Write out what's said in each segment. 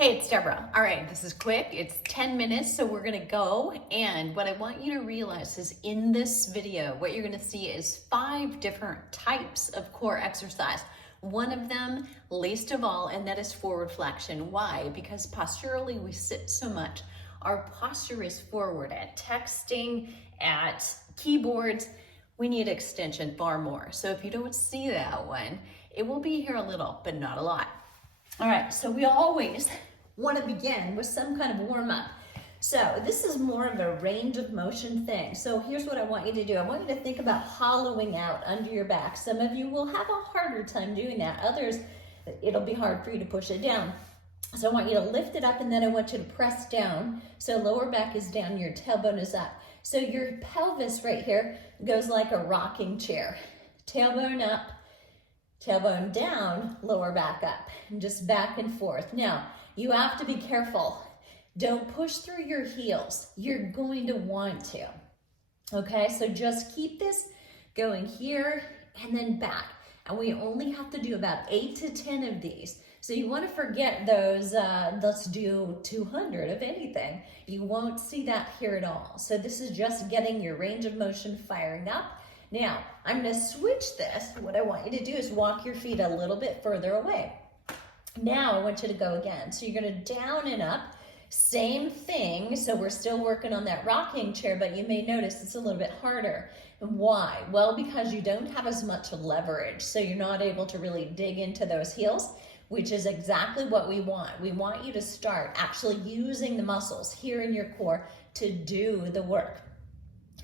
Hey, it's Deborah. All right, this is quick. It's 10 minutes, so we're gonna go. And what I want you to realize is in this video, what you're gonna see is 5 different types of core exercise. One of them, least of all, and that is forward flexion. Why? Because posturally we sit so much. Our posture is forward at texting, at keyboards. We need extension far more. So if you don't see that one, it will be here a little, but not a lot. All right, so we always want to begin with some kind of warm up. So this is more of a range of motion thing. So here's what I want you to do. I want you to think about hollowing out under your back. Some of you will have a harder time doing that. Others, it'll be hard for you to push it down. So I want you to lift it up and then I want you to press down. So lower back is down, your tailbone is up. So your pelvis right here goes like a rocking chair. Tailbone up, tailbone down, lower back up, and just back and forth. Now, you have to be careful. Don't push through your heels. You're going to want to. Okay, so just keep this going here and then back. And we only have to do about 8 to 10 of these. So you want to forget those, let's do 200 of anything. You won't see that here at all. So this is just getting your range of motion firing up. Now, I'm going to switch this. What I want you to do is walk your feet a little bit further away. Now I want you to go again. So you're going to down and up, same thing. So we're still working on that rocking chair, but you may notice it's a little bit harder. Why? Well, because you don't have as much leverage. So you're not able to really dig into those heels, which is exactly what we want. We want you to start actually using the muscles here in your core to do the work.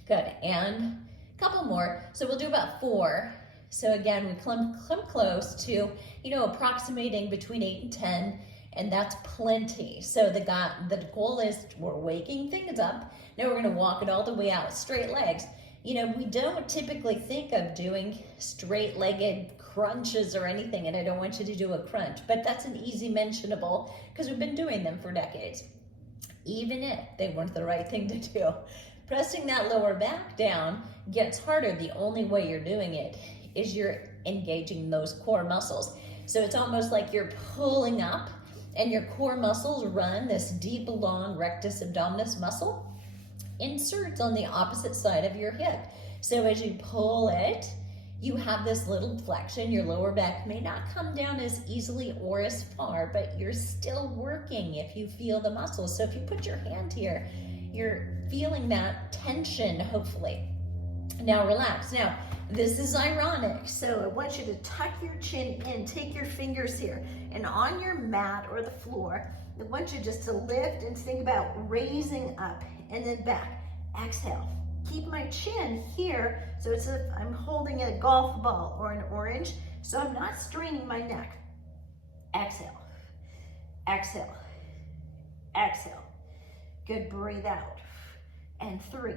Good, and a couple more. So we'll do about 4. So again, we come close to, approximating between 8 and 10, and that's plenty. So the goal is we're waking things up. Now we're gonna walk it all the way out, straight legs. We don't typically think of doing straight-legged crunches or anything, and I don't want you to do a crunch, but that's an easy mentionable because we've been doing them for decades, even if they weren't the right thing to do. Pressing that lower back down gets harder. The only way you're doing it is you're engaging those core muscles. So it's almost like you're pulling up and your core muscles run this deep, long rectus abdominis muscle inserts on the opposite side of your hip. So as you pull it, you have this little flexion. Your lower back may not come down as easily or as far, but you're still working if you feel the muscles. So if you put your hand here, you're feeling that tension, hopefully. Now relax. Now, this is ironic. So I want you to tuck your chin in, take your fingers here, and on your mat or the floor, I want you just to lift and think about raising up and then back. Exhale. Keep my chin here, so it's as if I'm holding a golf ball or an orange, so I'm not straining my neck. Exhale. Exhale. Exhale. Good, breathe out. And 3,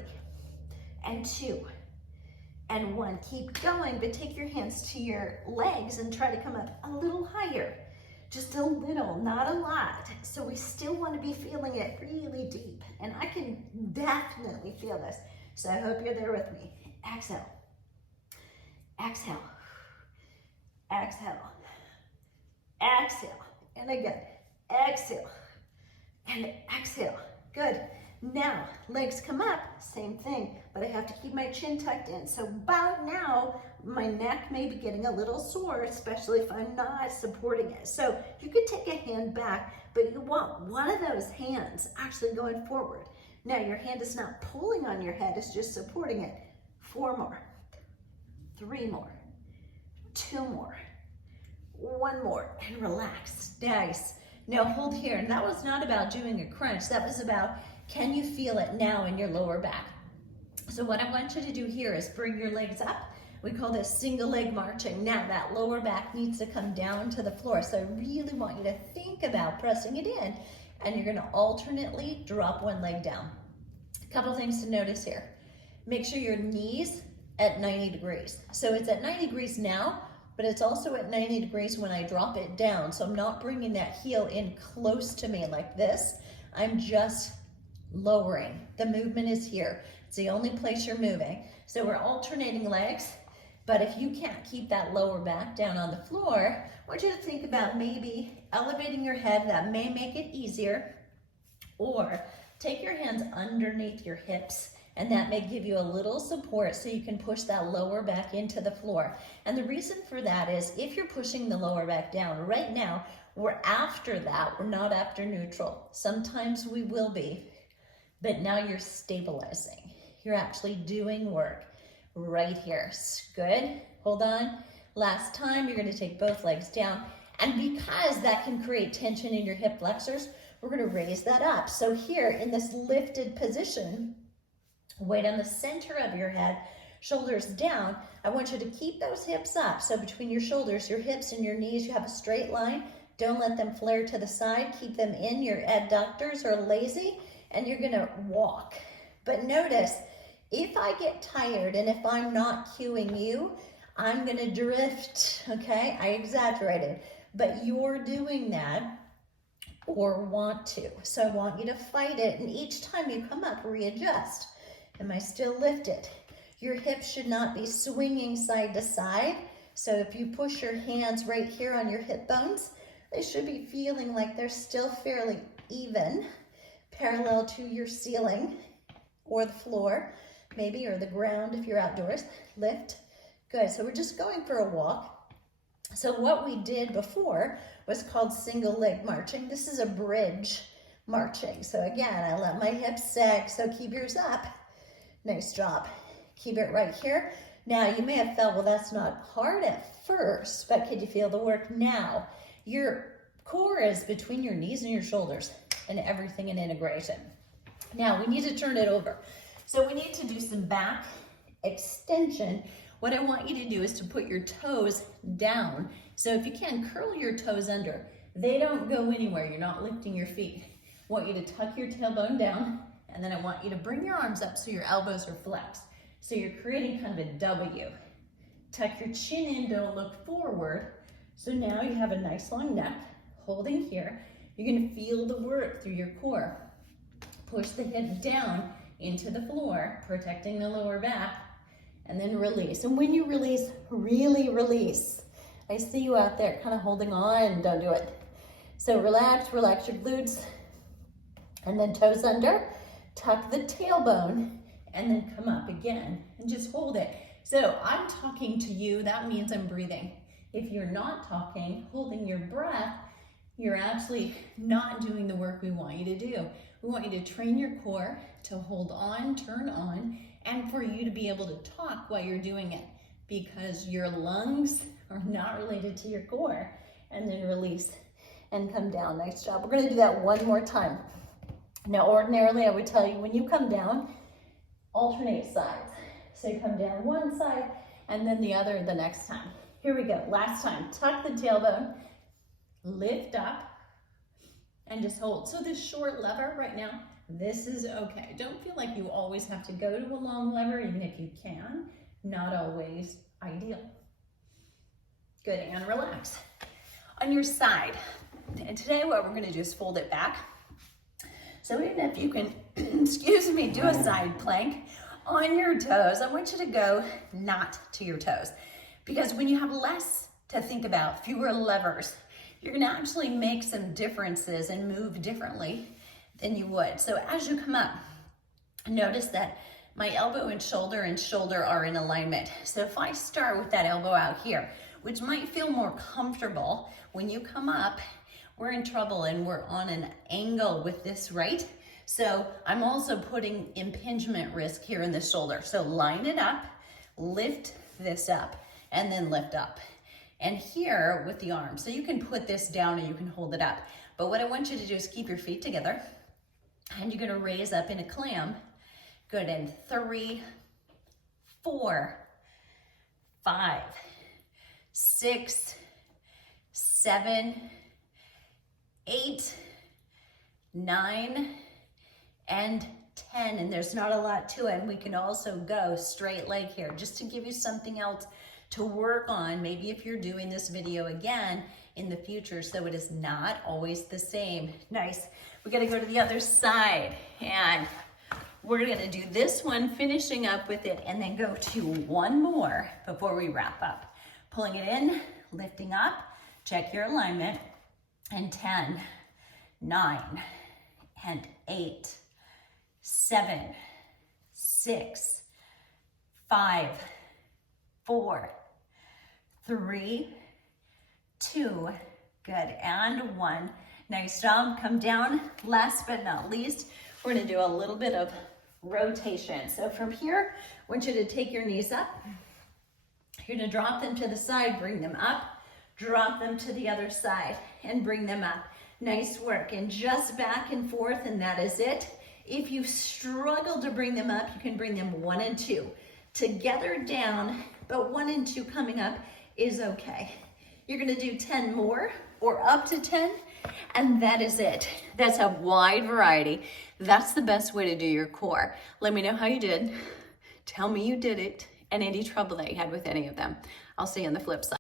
and 2, and 1. Keep going, but take your hands to your legs and try to come up a little higher. Just a little, not a lot. So we still want to be feeling it really deep. And I can definitely feel this. So I hope you're there with me. Exhale. Exhale. Exhale. Exhale. And again, exhale. And exhale. Good. Now, legs come up, same thing, but I have to keep my chin tucked in. So about now, my neck may be getting a little sore, especially if I'm not supporting it. So you could take a hand back, but you want one of those hands actually going forward. Now, your hand is not pulling on your head, it's just supporting it. 4 more, 3 more, 2 more, 1 more, and relax. Nice. Now hold here, and that was not about doing a crunch, that was about can you feel it now in your lower back? So what I want you to do here is bring your legs up. We call this single leg marching. Now that lower back needs to come down to the floor. So I really want you to think about pressing it in, and you're gonna alternately drop one leg down. A couple things to notice here. Make sure your knees at 90 degrees. So it's at 90 degrees now, but it's also at 90 degrees when I drop it down. So I'm not bringing that heel in close to me like this. I'm just lowering. The movement is here. It's the only place you're moving. So we're alternating legs. But if you can't keep that lower back down on the floor, I want you to think about maybe elevating your head. That may make it easier. Or take your hands underneath your hips, and that may give you a little support so you can push that lower back into the floor. And the reason for that is if you're pushing the lower back down, right now, we're after that, we're not after neutral. Sometimes we will be, but now you're stabilizing. You're actually doing work right here. Good, hold on. Last time, you're gonna take both legs down. And because that can create tension in your hip flexors, we're gonna raise that up. So here in this lifted position, weight on the center of your head, shoulders down, I want you to keep those hips up. So between your shoulders, your hips, and your knees, you have a straight line. Don't let them flare to the side. Keep them in. Your adductors are lazy, and you're gonna walk. But notice, if I get tired and if I'm not cueing you, I'm gonna drift, okay? I exaggerated, but you're doing that or want to. So I want you to fight it, and each time you come up, readjust. Am I still lifted? Your hips should not be swinging side to side. So if you push your hands right here on your hip bones, they should be feeling like they're still fairly even, parallel to your ceiling or the floor, maybe, or the ground if you're outdoors. Lift. Good. So we're just going for a walk. So what we did before was called single leg marching. This is a bridge marching. So again, I let my hips sag, so keep yours up. Nice job. Keep it right here. Now you may have felt, well, that's not hard at first, but could you feel the work now? Your core is between your knees and your shoulders and everything in integration. Now we need to turn it over. So we need to do some back extension. What I want you to do is to put your toes down. So if you can, curl your toes under. They don't go anywhere. You're not lifting your feet. I want you to tuck your tailbone down, and then I want you to bring your arms up so your elbows are flexed. So you're creating kind of a W. Tuck your chin in, don't look forward. So now you have a nice long neck, holding here. You're gonna feel the work through your core. Push the hip down into the floor, protecting the lower back, and then release. And when you release, really release. I see you out there kind of holding on, don't do it. So relax your glutes, and then toes under, tuck the tailbone, and then come up again, and just hold it. So I'm talking to you, that means I'm breathing. If you're not talking, holding your breath, you're actually not doing the work we want you to do. We want you to train your core to hold on, turn on, and for you to be able to talk while you're doing it, because your lungs are not related to your core. And then release and come down. Nice job. We're gonna do that one more time. Now, ordinarily, I would tell you when you come down, alternate sides. So you come down one side and then the other the next time. Here we go. Last time, tuck the tailbone, lift up, and just hold. So this short lever right now, this is okay. Don't feel like you always have to go to a long lever, even if you can. Not always ideal. Good, and relax. On your side, and today what we're gonna do is fold it back. So even if you can, excuse me, do a side plank on your toes, I want you to go not to your toes. Because when you have less to think about, fewer levers, you're gonna actually make some differences and move differently than you would. So as you come up, notice that my elbow and shoulder are in alignment. So if I start with that elbow out here, which might feel more comfortable, when you come up, we're in trouble and we're on an angle with this, right? So I'm also putting impingement risk here in the shoulder. So line it up, lift this up, and then lift up. And here with the arm, so you can put this down and you can hold it up. But what I want you to do is keep your feet together, and you're gonna raise up in a clam. Good, in 3, 4, 5, 6, 7, 8, 9, and 10. And there's not a lot to it. And we can also go straight leg here, just to give you something else to work on, maybe if you're doing this video again in the future, so it is not always the same. Nice. We gotta go to the other side, and We're gonna do this one, finishing up with it, and then go to one more before we wrap up. Pulling it in, lifting up, check your alignment, and 10, 9, and 8, 7, 6, 5, 4, 3, 2, good, and 1. Nice job, come down. Last but not least, we're gonna do a little bit of rotation. So from here, I want you to take your knees up. You're gonna drop them to the side, bring them up, drop them to the other side, and bring them up. Nice work, and just back and forth, and that is it. If you struggle to bring them up, you can bring them 1 and 2. Together down, but 1 and 2 coming up is okay. You're gonna do 10 more, or up to 10, and that is it. That's a wide variety. That's the best way to do your core. Let me know how you did. Tell me you did it, and any trouble that you had with any of them. I'll see you on the flip side.